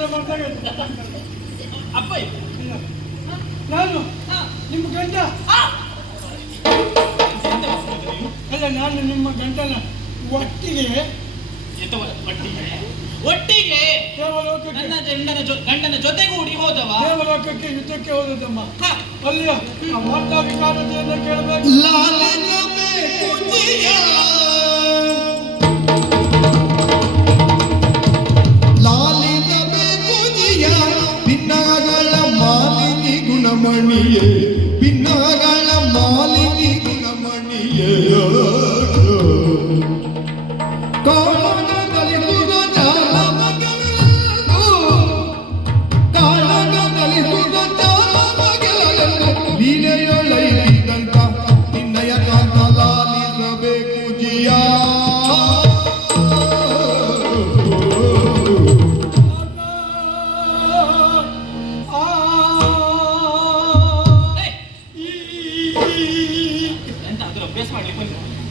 ನಮಸ್ಕಾರ ಮಾಡಿದಾಗ ಅಪ್ಪ ನಾನು ನಿಮ್ಮ ಗಂಡ ಅಲ್ಲ, ನಾನು ನಿಮ್ಮ ಗಂಡನ ಒಟ್ಟಿಗೆ ಒಟ್ಟಿಗೆ ದೇವಲೋಕಕ್ಕೆ ಗಂಡನ ಜೊತೆಗೂಡಿ ಹೋದವ. ದೇವಲೋಕಕ್ಕೆ ಯುದ್ಧಕ್ಕೆ ಹೋದದ್ದಮ್ಮ. ಅಲ್ಲಿಯ ಆ ವಾರ್ತಾ ವಿಕಾರತೆಯನ್ನು ಕೇಳಬೇಕು. ಭಿನ್ನಗಳ ಮಾಲಿನಿ ಗುಣಮಣಿಯೇ, ಭಿನ್ನಗಳ ಮಾಲಿನಿ ಗುಣಮಣಿಯೇ, ಕಾಳಗದಲಿಸುವ ಜಾಲ ಮಗಳೆಂದು, ಕಾಳಗದಲಿಸುವ ಜಾಲ ಮಗಳೆಂದು ಲೀಲೆಯೊಳೈದಂತ ನಿನ್ನಯ ಕಾಂತ ಲಾಲಿಸಬೇಕು ಜಿಯ.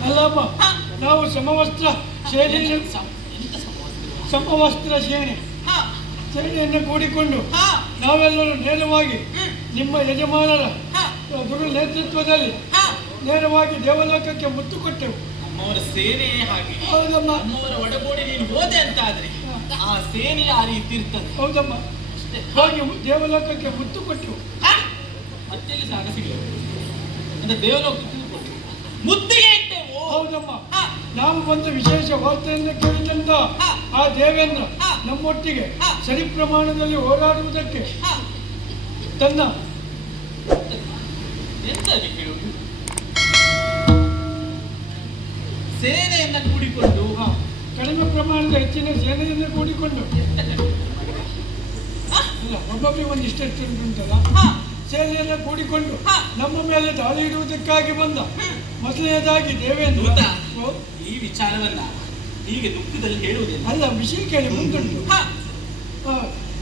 ಅಲ್ಲಮ್ಮ, ನಾವು ಸಮವಸ್ತ್ರ ಸೇನೆಯನ್ನು ಕೂಡಿಕೊಂಡು ನಾವೆಲ್ಲರೂ ನೇರವಾಗಿ ನಿಮ್ಮ ಯಜಮಾನರ ಗುರು ನೇತೃತ್ವದಲ್ಲಿ ನೇರವಾಗಿ ದೇವಲೋಕಕ್ಕೆ ಮುತ್ತು ಕೊಟ್ಟೆವು. ನಮ್ಮವರ ಸೇನೆ ಹಾಗೆ. ಹೌದಮ್ಮ. ನಮ್ಮವರ ಒಡಗೂಡಿ ನೀನು ಹೋದೆ ಅಂತ ಆದ್ರೆ ಆ ಸೇನೆ ಆ ರೀತಿ ಇರ್ತದೆ. ಹೌದಮ್ಮ, ಹಾಗೆ ದೇವಲೋಕಕ್ಕೆ ಮುತ್ತು ಕೊಟ್ಟೆವು. ಮತ್ತೆಲ್ಲಿ ಸಾಗ ಸಿಗಲಿಲ್ಲ ಅಂದ್ರೆ ದೇವಲೋಕಕ್ಕೆ ಮುತ್ತಿಗೆ ಇಟ್ಟೆವು. ಹೌದಮ್ಮ, ನಾವು ಬಂದ ವಿಶೇಷ ವಾರ್ತೆಯನ್ನು ಕೇಳಿದಂತ ಆ ದೇವೇಂದ್ರ ನಮ್ಮೊಟ್ಟಿಗೆ ಸರಿ ಪ್ರಮಾಣದಲ್ಲಿ ಹೋರಾಡುವುದಕ್ಕೆ ತನ್ನ ಸೇನೆಯನ್ನ ಕೂಡಿಕೊಂಡು ಕಡಿಮೆ ಪ್ರಮಾಣದ ಹೆಚ್ಚಿನ ಸೇನೆಯನ್ನು ಕೂಡಿಕೊಂಡು ಒಬ್ಬೊಬ್ಬರಿಗೆ ಒಂದು ಇಷ್ಟೆಷ್ಟು ಉಂಟಲ್ಲ, ಸೇನೆಯನ್ನು ಕೂಡಿಕೊಂಡು ನಮ್ಮ ಮೇಲೆ ದಾಳಿ ಇಡುವುದಕ್ಕಾಗಿ ಬಂದ ಮೊದಲನೇದಾಗಿ ದೇವೇಂದ್ರ. ಈ ವಿಚಾರವನ್ನ ಹೀಗೆ ದುಃಖದಲ್ಲಿ ಹೇಳುವುದಿಲ್ಲ. ಅಲ್ಲ, ವಿಷಯ ಕೇಳಿ ಮುಂದುಂಟು.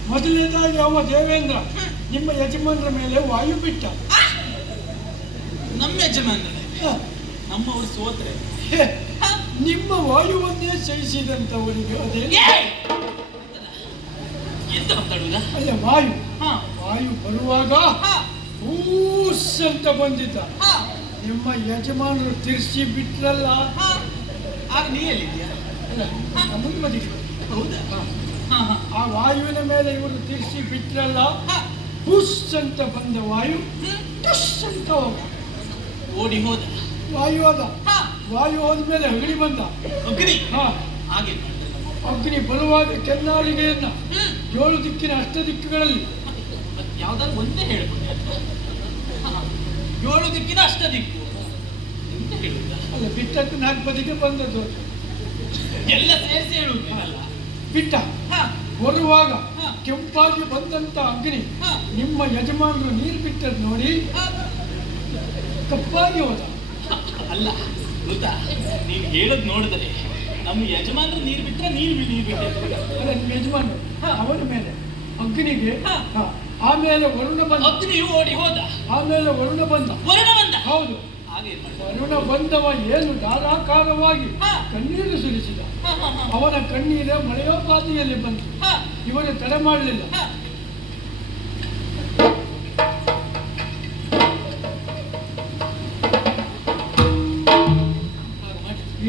ಮೊದಲನೇದಾಗಿ ಅವ ದೇವೇಂದ್ರ ನಿಮ್ಮ ಯಜಮಾನರ ಮೇಲೆ ವಾಯು ಬಿಟ್ಟ. ನಮ್ಮ ಯಜಮಾನರ ನಮ್ಮವರು ಸೋತ್ರೆ ನಿಮ್ಮ ವಾಯುವನ್ನೇ ಸಹಿಸಿದಂತವರಿಗೆ ಅದೇ ಎಂತ ಮಾತಾಡುವುದ? ಅಲ್ಲ, ವಾಯು ಬರುವಾಗ ಊಸ್ ಅಂತ ಬಂದಿದ್ದ. ನಿಮ್ಮ ಯಜಮಾನರು ತಿರ್ಸಿ ಬಿಟ್ರಲ್ಲ. ಆಗ ನೀ ಎಲ್ಲಿದ್ಯಾ? ಮುಂದೆ ಬದಿಗೆ. ಹೌದಾ? ಆ ವಾಯುವಿನ ಮೇಲೆ ಇವರು ತಿರ್ಸಿ ಬಿಟ್ರಲ್ಲ. ಹುಸ್ ಅಂತ ಬಂದ ವಾಯು ಟಸ್ ಅಂತ ಹೋಗ ಓಡಿ ಹೋದ. ವಾಯು ಹೋದ್ಮೇಲೆ ಅಗ್ನಿ ಬಂದ. ಅಗ್ನಿ ಬರುವಾಗ ಕೆನ್ನಾಲಿಗೆಯನ್ನ 7 ದಿಕ್ಕಿನ 8 ದಿಕ್ಕುಗಳಲ್ಲಿ ಯಾವ್ದಾದ್ರು ಒಂದೇ ಹೇಳ್ಕೊಂಡೆ. 7 ದಿಕ್ಕಿನ 8 ದಿಕ್ಕು ಎಂತ ಹೇಳುದ? ಅಲ್ಲ, ಬಿಟ್ಟಕ್ಕೆ 4 ಬದಿಗೆ ಬಂದದ್ದು ಎಲ್ಲ ಸೇರಿಸಿ ಹೇಳುವುದಿಲ್ಲ. ಬಿಟ್ಟ ಬರುವಾಗ ಕೆಂಪಾಗಿ ಬಂದಂತ ಅಗ್ನಿ ನಿಮ್ಮ ಯಜಮಾನರು ನೀರು ಬಿಟ್ಟದ್ದು ನೋಡಿ ಕಪ್ಪಾಗಿ ಹೋದ. ಅಲ್ಲ ಗೊತ್ತಾ, ನೀನು ಹೇಳೋದು ನೋಡಿದ್ರೆ ನಮ್ಮ ಯಜಮಾನರು ನೀರು ಬಿಟ್ಟರೆ ನೀರು ಬಿಟ್ಟೆ. ಅಲ್ಲ, ನಿಮ್ಮ ಯಜಮಾನರು ಅವನ ಮೇಲೆ ಅಗ್ನಿಗೆ, ಆಮೇಲೆ ವರುಣ ಬಂದ. ಅಗ್ನಿಯು ಓಡಿ ಹೋದ. ಆಮೇಲೆ ವರುಣ ಬಂದ. ಹೌದು, ವರುಣ ಬಂದವ ಏನು ಧಾರಾಕಾರವಾಗಿ ಕಣ್ಣೀರು ಸುರಿಸಿದ. ಅವನ ಕಣ್ಣೀರ ಮಳೆಯೋಪಾದಿಯಲ್ಲಿ ಬಂತು. ಇವನು ತಡೆ ಮಾಡಲಿಲ್ಲ.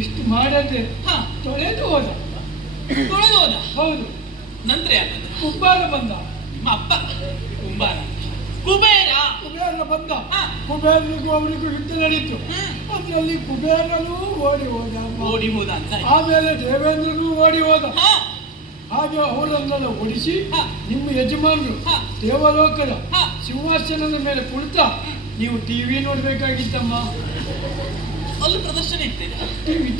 ಇಷ್ಟು ಮಾಡದೆ ತೊಳೆದು ಹೋದ. ಹೌದು. ನಂತರ ಕುಂಬಾರ ಬಂದ. ನಿಮ್ಮ ಅಪ್ಪ ಕುಬೇರ ಬಂದ. ಕುಬೇರನಿಗೂ ಅವನಿಗೂ ಯುದ್ಧ ನಡೀತು. ಅದರಲ್ಲಿ ಕುಬೇರನೂ ಓಡಿ ಹೋದ. ಆಮೇಲೆ ದೇವೇಂದ್ರನೂ ಓಡಿ ಹೋದ. ಹಾಗೆ ಅವರನ್ನೆಲ್ಲ ಓಡಿಸಿ ನಿಮ್ಮ ಯಜಮಾನರು ದೇವಲೋಕದ ಸಿಂಹಾಸನದ ಮೇಲೆ ಕುಳಿತ ನೀವು ಟಿವಿ ನೋಡ್ಬೇಕಾಗಿತ್ತಮ್ಮ. ಅಲ್ಲಿ ಪ್ರದರ್ಶನ ಇರ್ತದೆ. ಟಿವಿ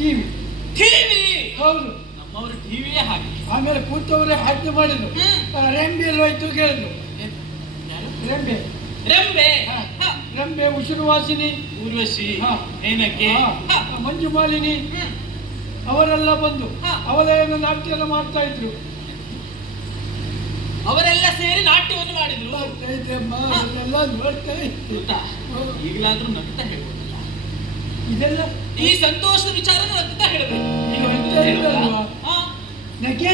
ಹೌದು, ನಮ್ಮವರು ಟಿವಿಯೇ ಹಾಗೆ. ಆಮೇಲೆ ಕೂತವರೇ ಆಜ್ಞೆ ಮಾಡಿದ್ರು. ರೆಂಬೆಯಲ್ಲಿ ಹೋಯ್ತು ಕೇಳಿದ್ರು. ರೆಂಬೆ ಉಸಿರುವಾಸಿನಿ, ಊರ್ವಶಿ, ಮೇನಕೆ, ಮಂಜುಮಾಲಿನಿ ಅವರೆಲ್ಲ ಬಂದು ಅವಲೇನ ನಾಟ್ಯ ಎಲ್ಲ ಮಾಡ್ತಾ ಇದ್ರು. ಅವರೆಲ್ಲ ಸೇರಿ ನಾಟ್ಯವನ್ನು ಮಾಡಿದ್ರು. ನೋಡ್ತಾ ಇತ್ತು. ಈಗಲಾದ್ರೂ ನಗ್ತಾ ಹೇಳ್ಬೋದಲ್ಲ. ಇದೆಲ್ಲ ಈ ಸಂತೋಷದ ವಿಚಾರ ನಗ್ತಾ ಹೇಳ್ಬೇಕು. ನಗೆ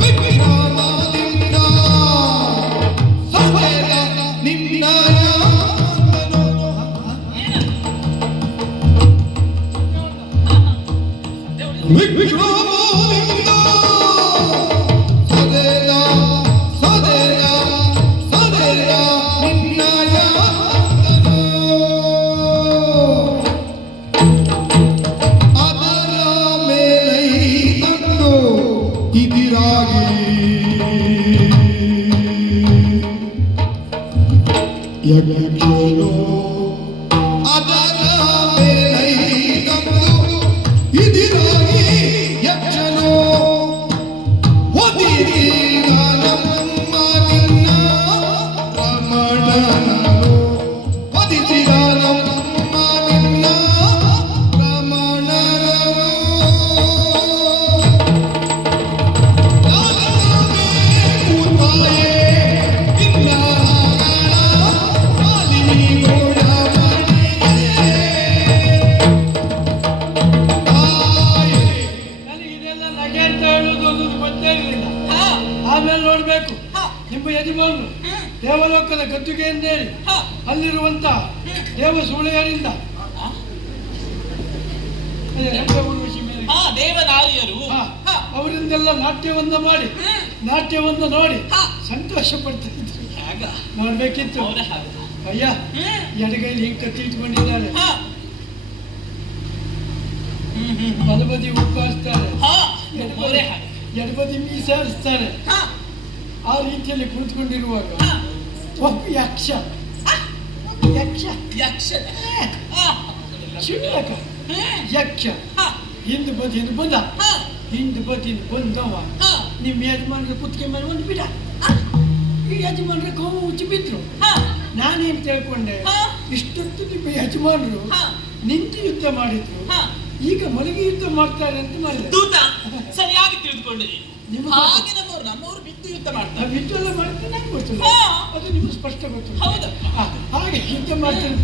ವಿಕ್ರಮದಿಂದ ಸಭೆಯ ನಿನ್ನಯ ವಿಕ್ರಮದಿಂದ ಸದೆಯ ಸದೆಯ ಸದೆಯ ನಿನ್ನಯ ಅದರ ಮೇಲೆ ತಂದು ಇದಿರಾಗಿ ಯಜ್ಞೋ ಅದರ ಮೇಲೆ ತಂದು ಇದಿರಾಗಿ ಯಕ್ಷನೋ ಒದಿರಿ ನಮ್ಮ ನಿನ್ನ ರಮಣನೋ ಒದಿಸಿದ ನಮ್ಮ ನಿನ್ನ ರಮಣನೋ ನಾಗರವೇ ಕೂತಾಯೇ ಇನ್ನಾಗಳ ಮಾಲಿಗೋಡ ನನಗೆ ಇದೆಲ್ಲ ನಗೆ ಅಂತ ಹೇಳುವುದು ಅನ್ನೋದು ಗೊತ್ತೇ ಇರಲಿಲ್ಲ. ಆಮೇಲೆ ನೋಡ್ಬೇಕು ನಿಮ್ಮ ಯಜಮಾನರು ದೇವಲೋಕದ ಗದ್ದುಗೆಯನ್ನೇರಿ ಅಲ್ಲಿರುವಂತ ದೇವ ಸೂಳೆಯರಿಂದ ದೇವನಾರಿಯರು ಅವರಿಂದೆಲ್ಲ ನಾಟ್ಯವನ್ನ ಮಾಡಿ ನಾಟ್ಯವನ್ನ ನೋಡಿ ಸಂತೋಷ ಪಡ್ತಿದ್ರು. ನೋಡ್ಬೇಕಿತ್ತು. ಅಯ್ಯ ಎಡಗೈಲಿ ಹಿಂಗ್ ಕತ್ತಿ ಇಟ್ಕೊಂಡಿದ್ದಾರೆ, ಬಲಬದಿ ಉಪ್ಪಾರಿಸ್ತಾರೆ, ಎಡಬದಿ ಮೀಸಾರಿಸ್ತಾರೆ. ಆ ರೀತಿಯಲ್ಲಿ ಕುಳಿತುಕೊಂಡಿರುವಾಗ ಒಬ್ಬ ಯಕ್ಷ ಯಕ್ಷ ಯಕ್ಷ ಶಿವಕ ಯಕ್ಷ ಹಿಂದ್ ಬದಿಯಿಂದ ಬಂದ. ಹಿಂದ್ ಬದಿಯಿಂದ ಬಂದವ ನಿಮ್ಮ ಯಜಮಾನ್ರ ಕುತ್ತಿಗೆ ಮೇಲೆ ಒಂದು ಬಿಡ. ಈ ಯಜಮಾನ್ರ ಕೋವು ಉಚ್ಚಿ ಬಿದ್ರು. ನಾನೇನ್ ತಿಳ್ಕೊಂಡೆ, ಇಷ್ಟೊತ್ತು ನಿಮ್ಮ ಯಜಮಾನರು ನಿಂತು ಯುದ್ಧ ಮಾಡಿದ್ರು, ಈಗ ಮಲಗಿ ಯುದ್ಧ ಮಾಡ್ತಾರೆ ಅಂತ ಮಾಡಿದೆ. ದೂತ ಸರಿಯಾಗಿ ತಿಳಿದುಕೊಂಡಿರಿ. ಹಾಗೆ ನಮ್ಮವರು ಬಿದ್ದು ಯುದ್ಧ ಮಾಡ್ತಾರೆ. ಯುದ್ಧ ಎಲ್ಲ ಮಾಡ್ತಾರೆ, ನಂಗೆ ಗೊತ್ತಿಲ್ಲ, ಅದು ನಿಮ್ಗೆ ಸ್ಪಷ್ಟ ಗೊತ್ತಿಲ್ಲ. ಹೌದಾ? ಹಾಗೆ ಯುದ್ಧ ಮಾಡ್ತಾರೆ.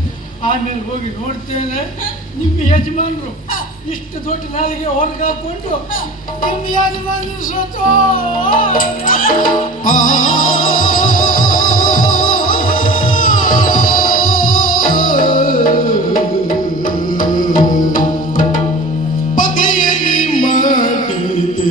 ಆಮೇಲೆ ಹೋಗಿ ನೋಡ್ತೇನೆ ನಿಮ್ಮ ಯಜಮಾನರು ಇಷ್ಟು ದೊಡ್ಡ ನಾಲಿಗೆ ಹೊರಗೆ ಹಾಕೊಂಡು ನಿಮ್ಮ ಯಜಮಾನರು ಸೋತು ಪದೆಯಲ್ಲಿ ಮಾಡಿದೆ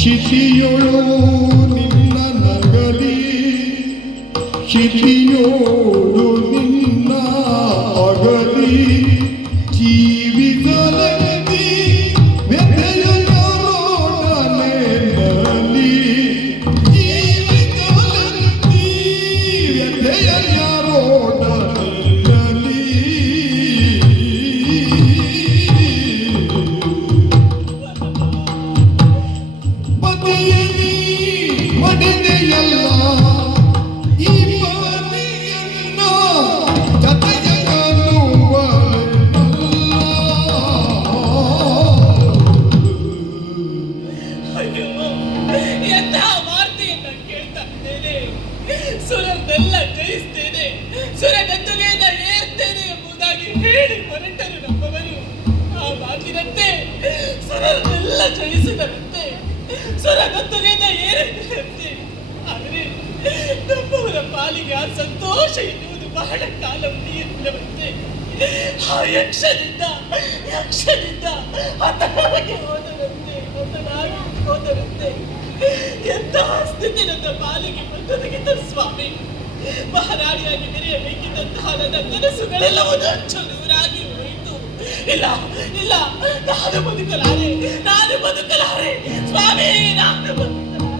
ಶಿಶಿಯೊಳು ನಿನ್ನ ನಗಲಿ, ಶಿಶಿಯೋಳು ನಿನ್ನ ಅಗಲಿ, ಜೀವಿತದಲ್ಲಿ ವ್ಯಥೆಯೊಡನೆ ನಲಿ, ಜೀವಿತದಲ್ಲಿ ವ್ಯಥೆಯೊಡನೆ ನಲಿ. ಪತಿಯಲ್ಲಿ ಮಡಿದೆಯಲ್ಲ ಈ ಪತಿಯನ್ನ ಅಯ್ಯೋ, ಎಂತಹ ವಾರ್ತೆಯನ್ನ ಕೇಳ್ತಾ ಇದ್ದೇನೆ. ಸುರನ್ನೆಲ್ಲ ಜಯಿಸ್ತೇನೆ, ಸುರಗದ್ದುಗೆಯಿಂದ ಏರ್ತೇನೆ ಎಂಬುದಾಗಿ ಹೇಳಿ ಹೊರಟರು ನಮ್ಮವರು. ಆ ಮಾತಿನಂತೆ ಸುರನ್ನೆಲ್ಲ ಜಯಿಸಿದರಂತೆ, ಸುರಗದ್ದುಗೆಯಿಂದ ಏರಿದ್ದರಂತೆ. ಆದರೆ ನಮ್ಮವರ ಪಾಲಿಗೆ ಆ ಸಂತೋಷ ಎನ್ನುವುದು ಬಹಳ ಕಾಲ ಉಳಿಯುತ್ತಿಲ್ಲವಂತೆ. ಆ ಯಕ್ಷನಿಂದ ಹತನಾಗಿ ಹೋದರಂತೆ. ಎಂತಹ ಸ್ಥಿತಿ ನನ್ನ ಪಾಲಿಗೆ ಬಂದೊದಗಿದ್ದ ಸ್ವಾಮಿ. ಮಹಾರಾಣಿಯಾಗಿ ಮೆರೆಯಬೇಕಿದ್ದಂತಹ ನನ್ನ ಕನಸುಗಳೆಲ್ಲವೂ ಅಚ್ಚು ನೂರಾಗಿ ಹೋಯಿತು. ಇಲ್ಲ, ನಾನು ಬದುಕಲಾರೆ ಸ್ವಾಮಿ, ನಾನು ಬದುಕಲಾರೆ.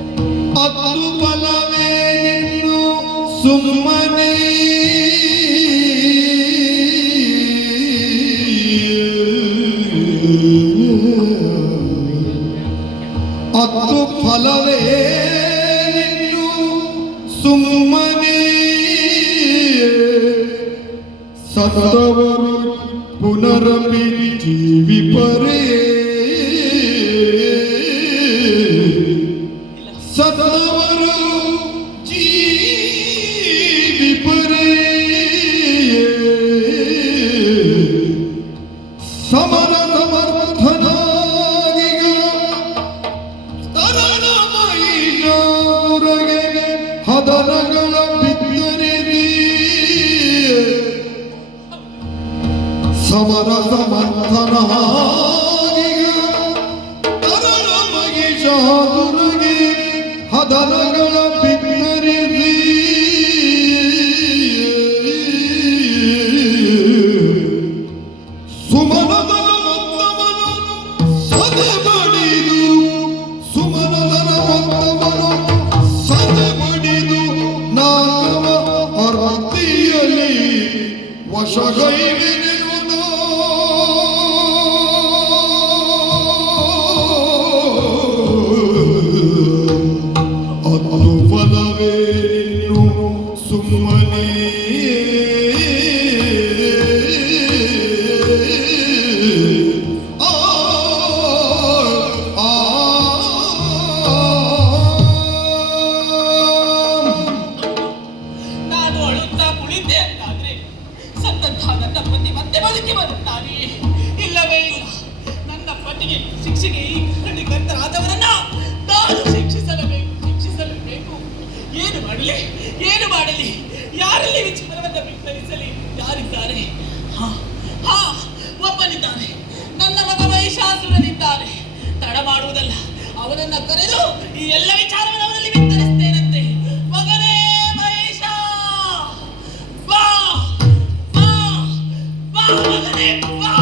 ಸುಮ್ಮನೆ ಅತ್ತು ಫಲವೇನಿನ್ನು ಸುಮ್ಮನೆ ಸತ್ತವರು ಪುನರಪಿ ಜೀವಿಪರೇ ಸತ್ತವರು ಜೀವಿಪರೇ ಸಮರ ಸಮರ್ಥನಾಗಿಗ ತರಣಮೈನೂರಗೆ ಹದರಗಳ ಬಿತ್ತರಿದಿ ಸಮರ ಸಮರ್ಥನಾಗಿಗ ತರಣಮಹಿಷಾದುರಗೆ ಹದರಗಳ ಬಿತ್ತರಿದಿ ಸುಮನದರ ಮೊತ್ತವನು ಸದೆ ಬಡಿದು ಸುಮನದರ ಮೊತ್ತವನು ಸದೆ ಬಡಿದು ನಾಗವ ಅರತಿಯಲ್ಲಿ ವಶಗೈವೆನೆನುವುದು ಅದು ಫಲವೇನು ಸುಮ್ಮನೆ ನಾನು ಅಳುತ್ತಾ ಕುಳಿತೆ ಅಂತಾದ್ರೆ ಸತ್ತಂಥ ನನ್ನ ಪತಿ ಮತ್ತೆ ಬದುಕಿ ಬರುತ್ತಾನೆ. ಇಲ್ಲವೇ ಇಲ್ಲ. ನನ್ನ ಪತಿಗೆ ಶಿಕ್ಷೆಗೆ ಈ ಕಣ್ಣಿಗಂತರಾದವರನ್ನ ನಾನು ಶಿಕ್ಷಿಸಲೇಬೇಕು. ಏನು ಮಾಡಲಿ, ಏನು ಮಾಡಲಿ? ಯಾರಲ್ಲಿ ವಿಚಾರವನ್ನು ವಿಸ್ತರಿಸಲಿ? ಯಾರಿದ್ದಾರೆ? ಹಾ, ಒಬ್ಬನಿದ್ದಾನೆ. ನನ್ನ ಮಗ ಮಹಿಷಾಸುರನಿದ್ದಾನೆ. ತಡ ಮಾಡುವುದಲ್ಲ, ಅವನನ್ನ ಕರೆದು ಈ ಎಲ್ಲ ವಿಚಾರವನ್ನು ಅವನಲ್ಲಿ ವಿಸ್ತರಿಸ್ತೇನಂತೆ. ಮಗನೇ ಮಹಿಷ, ಬಾ ಬಾ ಬಾ ಮಗನೇ ಬಾ.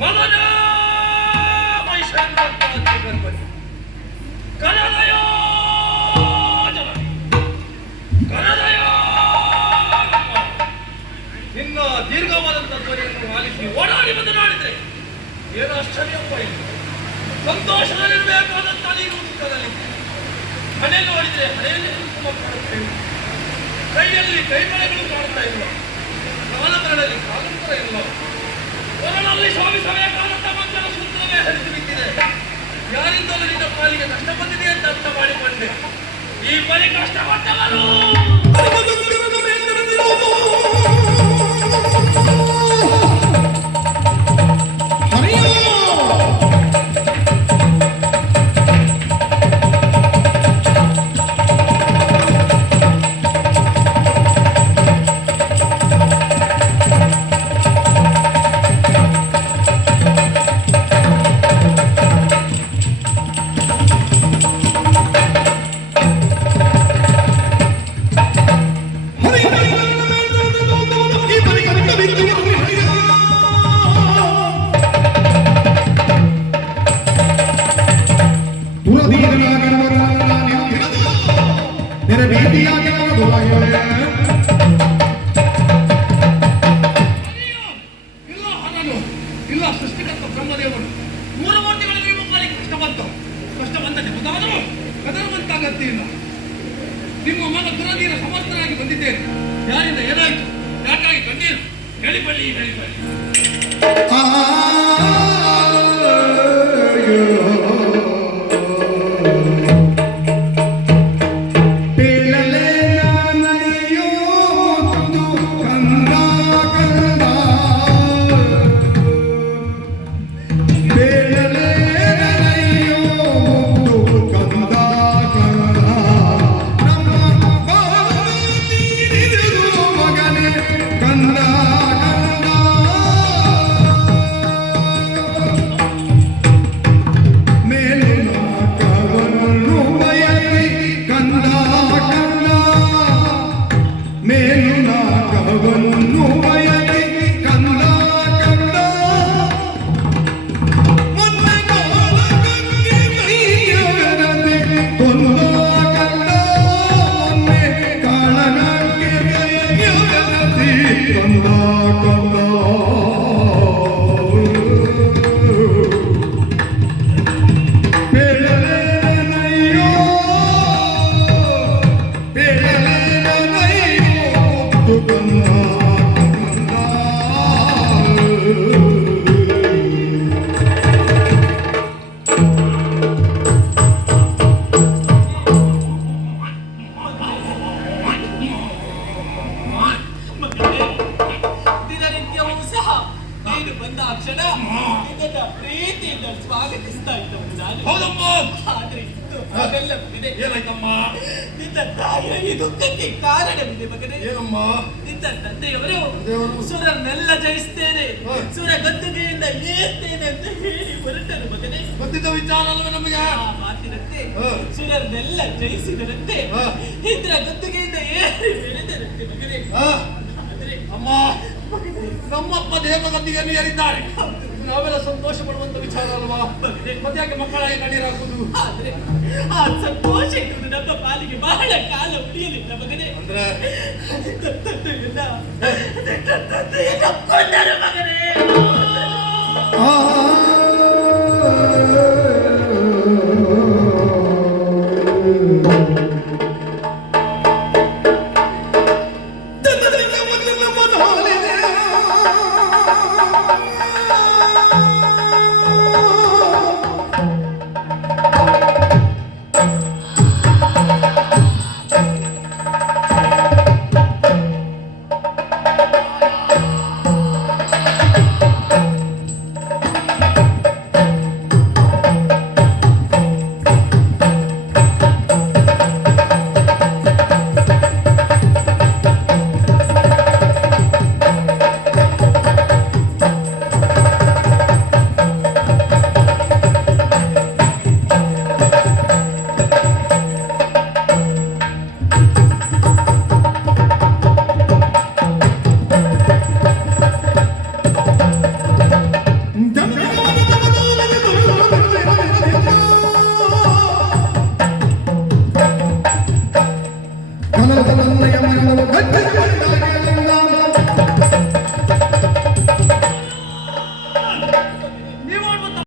ಮಗನ ಮೈಸೂರಿನ ಗಣಪತಿ ಕನದಯ ಕನದಯ ನಿನ್ನ ದೀರ್ಘವಾದಂಥ ಧ್ವನಿಯನ್ನು ಆಲಿಸಿ ಓಡಾಡಿ ಬಂದು ನೋಡಿದ್ರೆ ಏನು ಆಶ್ಚರ್ಯಪ್ಪ ಇಲ್ಲ. ಸಂತೋಷದಲ್ಲಿರಬೇಕಾದಂಥ ನೀನು ದುಃಖದಲ್ಲಿ ಹಣೆ ನೋಡಿದ್ರೆ ಹಣೆಯಲ್ಲಿ ಕುಂಕುಮ ಕಾಣುತ್ತಾ ಇಲ್ಲ, ಕೈಯಲ್ಲಿ ಕೈಬಳೆಗಳು ಕಾಣ್ತಾ ಇಲ್ಲ, ಕಾಲಗಳಲ್ಲಿ ಕಾಲಂತರ ಇಲ್ಲ, ಹೊರನಲ್ಲಿ ಶೋಭಿಸಬೇಕಾದಂಥ ಮಂಚನ ಸೂತ್ರವೇ ಹರಿದು ಬಿದ್ದಿದೆ. ಯಾರಿಂದಲೂ ನಿನ್ನ ಪಾಲಿಗೆ ಕಷ್ಟ ಬಂದಿದೆ ಅಂತ ಅರ್ಥ ಮಾಡಿಕೊಂಡೆ. ಈ ಪರಿ ಕಷ್ಟಪಟ್ಟವರು ಇಲ್ಲ ಸೃಷ್ಟಿಕರ್ತ ಬ್ರಹ್ಮದೇವರು ಮೂರು ಮೂರ್ತಿಗಳಲ್ಲಿ ಒಬ್ಬರಿಗೆ ಕಷ್ಟ ಬಂತು. ಕಷ್ಟ ಬಂದದ್ದು ಗೊತ್ತಾದರೂ ಕದರುವಂತ ಅಗತ್ಯ ಇಲ್ಲ. ನಿಮ್ಮ ಮಗ ದುರಧೀರ ಸಮರ್ಥನಾಗಿ ಬಂದಿದ್ದೇನೆ. ಯಾರಿಂದ ಏನಾಯ್ತು, ಯಾಕಾಗಿ ಕಣ್ಣೀರು ಹೇಳಿಕೊಳ್ಳಿ ಹೇಳಿಕೊಳ್ಳಿ. ಸ್ವಾಗತಿಸ್ತಾ ಇದ್ದವನು ನಾನು. ಆದ್ರೆ ಇತ್ತು ಅದೆಲ್ಲವಿದೆ. ಏನಾಯ್ತಮ್ಮ? ನಿನ್ನ ತಾಯಿಯ ಈ ದುಃಖಕ್ಕೆ ಕಾರಣವಿದೆ ಮಗನೇ. ಏನಮ್ಮ? ನಿನ್ನ ತಂದೆಯವರು ಸುರನ್ನೆಲ್ಲ ಜಯಿಸ್ತೇನೆ, ಸುರ ಗದ್ದುಗೆಯಿಂದ ಏರ್ತೇನೆ ಅಂತ ಹೇಳಿ ಹೊರಟರು ಮಗನೇ. ಗೊತ್ತಿದ್ದ ವಿಚಾರ ಅಲ್ವೇ ನಮಗೆ? ಆ ಮಾತಿನಂತೆ ಸುರನ್ನೆಲ್ಲ ಜಯಿಸಿದರಂತೆ ಇಂದ್ರ ಗದ್ದುಗೆಯಿಂದ ಏರಿ ಬೆಳೆದರಂತೆ ಮಗನೇ. ಆದ್ರೆ ಅಮ್ಮ, ನಮ್ಮಪ್ಪ ದೇವ ಗದ್ದಿಗೆಯನ್ನು ಏರಿದ್ದಾರೆ. ನಾವೆಲ್ಲ ಸಂತೋಷ ಪಡುವಂತ ವಿಚಾರ ಅಲ್ವಾ? ಮತ್ತೆ ಯಾಕೆ ಮಕ್ಕಳಾಗಿ ಕಣ್ಣೀರಾಗುವುದು? ಆದ್ರೆ ಆ ಸಂತೋಷ ಇರುವುದು ನಮ್ಮ ಪಾಲಿಗೆ ಬಹಳ ಕಾಲ ಉಳಿಯಲಿಲ್ಲ ಮಗನೇ. ಅಂದ್ರೆ ತಂದೆಯನ್ನ ಕೊಂಡರು ಮಗನೇ.